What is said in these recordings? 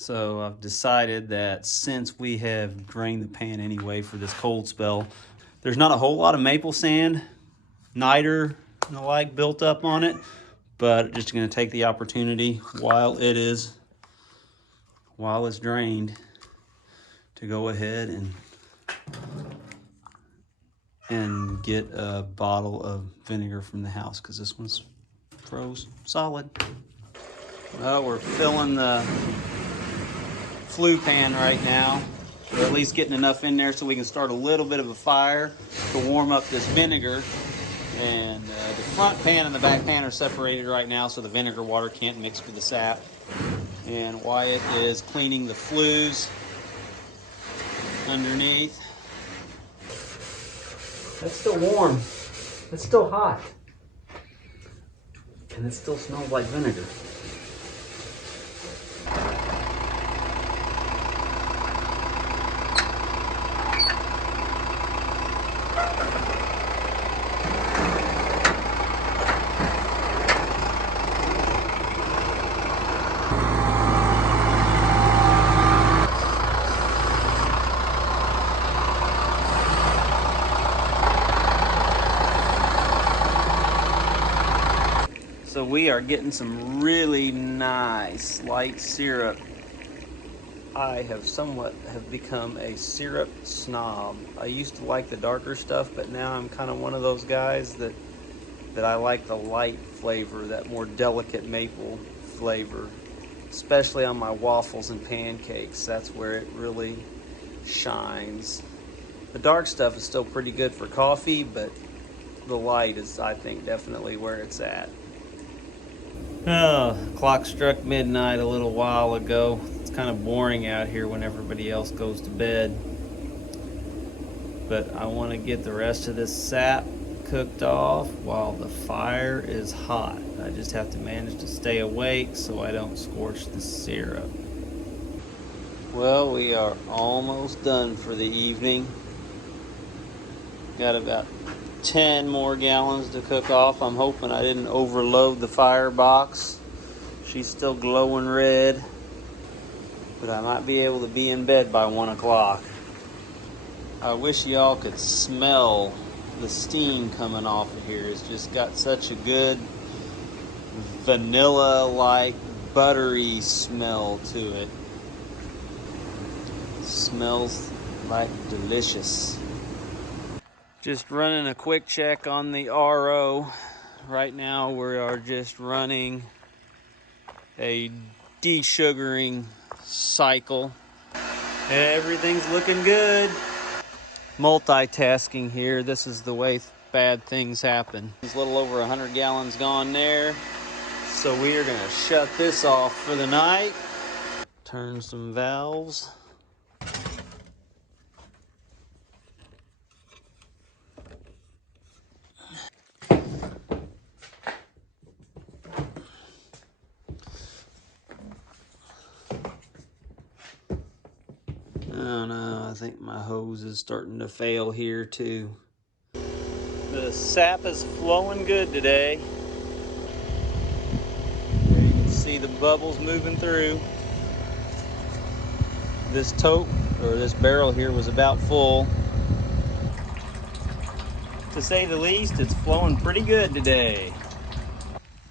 So I've decided that since we have drained the pan anyway for this cold spell, there's not a whole lot of maple sand, niter, and the like built up on it, but just gonna take the opportunity while it's drained to go ahead and get a bottle of vinegar from the house, because this one's froze solid. Well, we're filling the flue pan right now. We're at least getting enough in there so we can start a little bit of a fire to warm up this vinegar. And the front pan and the back pan are separated right now so the vinegar water can't mix with the sap. And Wyatt is cleaning the flues underneath. That's still warm. It's still hot. And it still smells like vinegar. So we are getting some really nice light syrup. I have become a syrup snob. I used to like the darker stuff, but now I'm kind of one of those guys that I like the light flavor, that more delicate maple flavor, especially on my waffles and pancakes. That's where it really shines. The dark stuff is still pretty good for coffee, but the light is, I think, definitely where it's at. Oh, clock struck midnight a little while ago. It's kind of boring out here when everybody else goes to bed. But I want to get the rest of this sap cooked off while the fire is hot. I just have to manage to stay awake so I don't scorch the syrup. Well, we are almost done for the evening. Got about 10 more gallons to cook off. I'm hoping I didn't overload the firebox. She's still glowing red, but I might be able to be in bed by 1 o'clock. I wish y'all could smell the steam coming off of here. It's just got such a good vanilla-like buttery smell to it. Smells like delicious. Just running a quick check on the RO. Right now we are just running a desugaring cycle. Everything's looking good. Multitasking here. This is the way bad things happen. There's a little over 100 gallons gone there. So we are gonna shut this off for the night. Turn some valves. Oh no, I think my hose is starting to fail here too. The sap is flowing good today. There you can see the bubbles moving through. This tote, or this barrel here, was about full. To say the least, it's flowing pretty good today.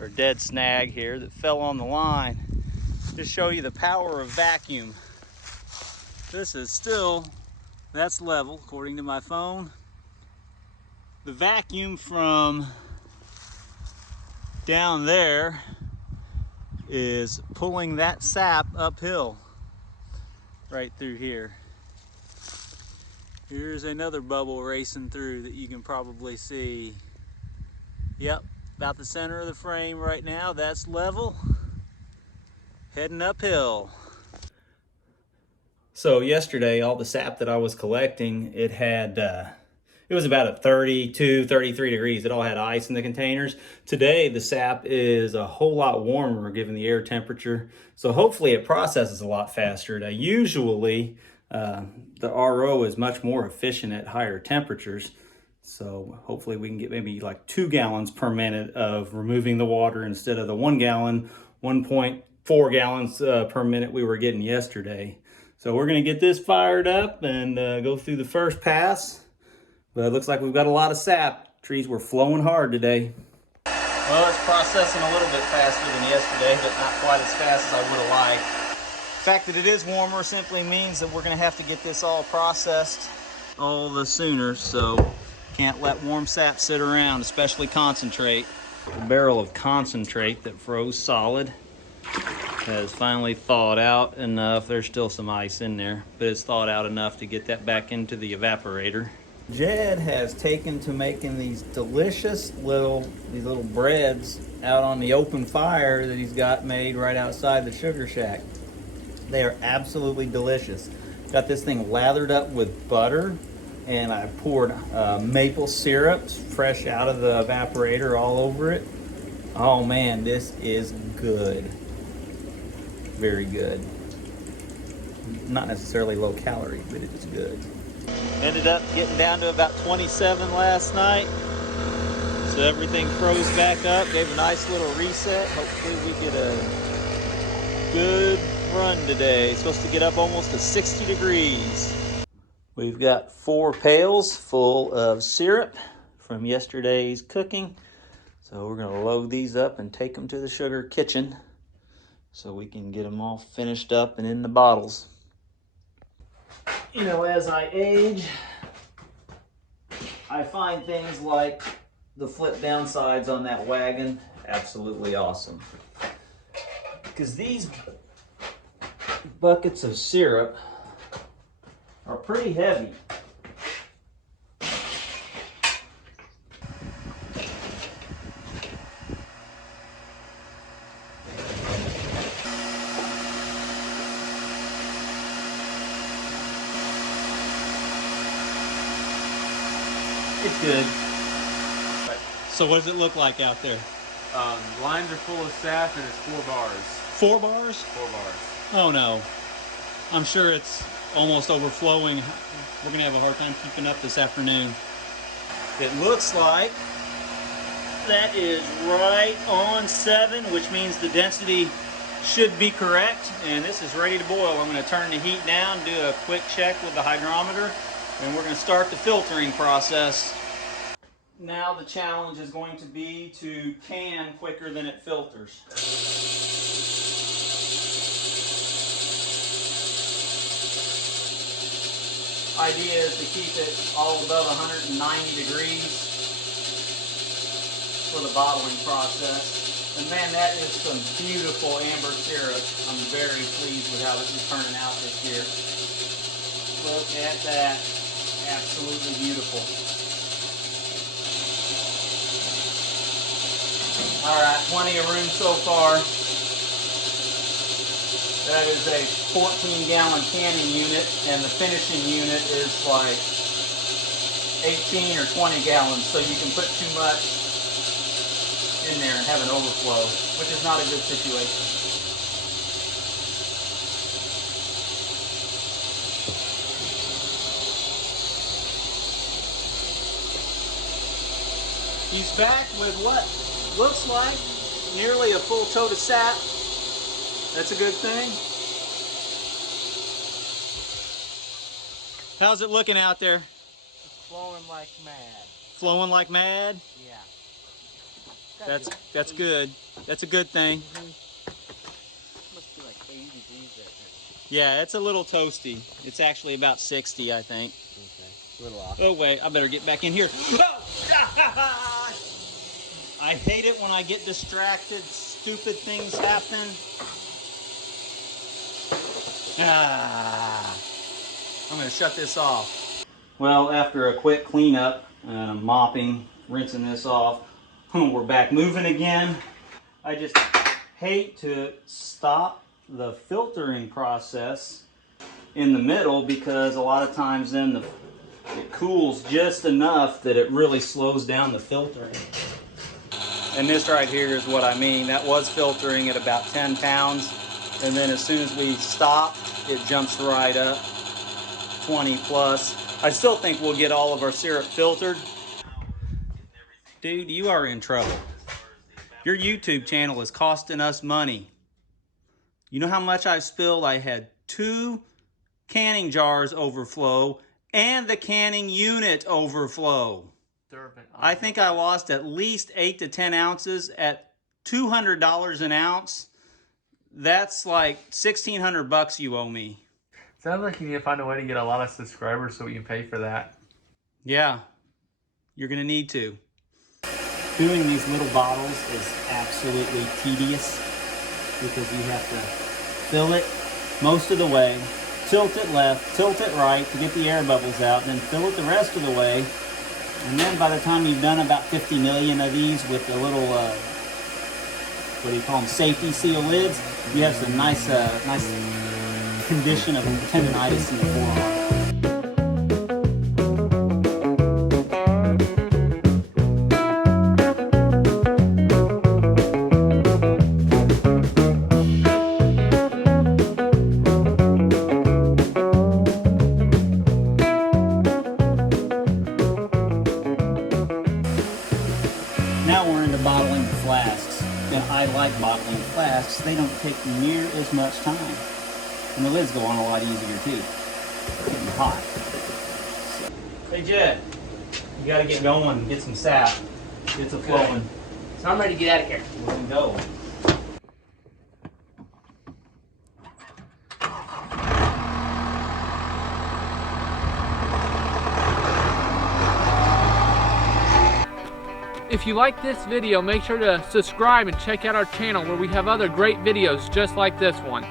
Or dead snag here that fell on the line. Just show you the power of vacuum. This is still, that's level according to my phone. The vacuum from down there is pulling that sap uphill right through here. Here's another bubble racing through that you can probably see. Yep, about the center of the frame right now. That's level, heading uphill. So yesterday, all the sap that I was collecting, it was about at 32, 33 degrees. It all had ice in the containers. Today, the sap is a whole lot warmer given the air temperature. So hopefully it processes a lot faster. Now, usually, the RO is much more efficient at higher temperatures. So hopefully we can get maybe like 2 gallons per minute of removing the water instead of the 1 gallon, 1.2 4 gallons per minute we were getting yesterday. So we're gonna get this fired up and go through the first pass. But it looks like we've got a lot of sap. Trees were flowing hard today. Well, it's processing a little bit faster than yesterday, but not quite as fast as I would have liked. The fact that it is warmer simply means that we're gonna have to get this all processed all the sooner, so can't let warm sap sit around, especially concentrate. A barrel of concentrate that froze solid has finally thawed out enough. There's still some ice in there, but it's thawed out enough to get that back into the evaporator. Jed has taken to making these delicious little breads out on the open fire that he's got made right outside the sugar shack. They are absolutely delicious. Got this thing lathered up with butter, and I poured maple syrup fresh out of the evaporator all over it. Oh man, this is good. Very good. Not necessarily low calorie, but it's good. Ended up getting down to about 27 last night. So everything froze back up, gave a nice little reset. Hopefully we get a good run today. It's supposed to get up almost to 60 degrees. We've got 4 pails full of syrup from yesterday's cooking. So we're gonna load these up and take them to the sugar kitchen so we can get them all finished up and in the bottles. You know, as I age, I find things like the flip down sides on that wagon absolutely awesome. Because these buckets of syrup are pretty heavy. It's good. So what does it look like out there? Lines are full of sap and it's 4 bars. 4 bars? 4 bars. Oh no. I'm sure it's almost overflowing. We're gonna have a hard time keeping up this afternoon. It looks like that is right on 7, which means the density should be correct, and this is ready to boil. I'm going to turn the heat down, do a quick check with the hydrometer, and we're going to start the filtering process. Now the challenge is going to be to can quicker than it filters. Idea is to keep it all above 190 degrees for the bottling process. And man, that is some beautiful amber syrup. I'm very pleased with how this is turning out this year. Look at that. Absolutely beautiful. All right, plenty of room so far. That is a 14-gallon canning unit, and the finishing unit is like 18 or 20 gallons, so you can put too much in there and have an overflow, which is not a good situation. He's back with what looks like nearly a full tote of sap. That's a good thing. How's it looking out there? It's flowing like mad. Flowing like mad? Yeah. That's good. That's a good thing. Must be like 80 degrees out there. Yeah, it's a little toasty. It's actually about 60, I think. Okay. A little off. Oh wait, I better get back in here. Oh! I hate it when I get distracted. Stupid things happen. I'm gonna shut this off. Well, after a quick cleanup, mopping, rinsing this off, we're back moving again. I just hate to stop the filtering process in the middle because a lot of times then it cools just enough that it really slows down the filtering. And this right here is what I mean. That was filtering at about 10 pounds. And then as soon as we stop, it jumps right up, 20 plus. I still think we'll get all of our syrup filtered. Dude, you are in trouble. Your YouTube channel is costing us money. You know how much I've spilled? I had 2 canning jars overflow and the canning unit overflow. I think I lost at least 8 to 10 ounces at $200 an ounce. That's like 1,600 bucks you owe me. Sounds like you need to find a way to get a lot of subscribers so we can pay for that. Yeah, you're gonna need to. Doing these little bottles is absolutely tedious because you have to fill it most of the way, tilt it left, tilt it right to get the air bubbles out, then fill it the rest of the way. And then by the time you've done about 50 million of these with the little, what do you call them, safety seal lids, you have some nice condition of tendonitis in the forearm. Now we're into bottling the flasks. And I like bottling flasks. They don't take near as much time. And the lids go on a lot easier too. It's getting hot. Hey Jed, you gotta get going, get some sap. Get some flowing. So I'm ready to get out of here. We can go. If you like this video, make sure to subscribe and check out our channel where we have other great videos just like this one.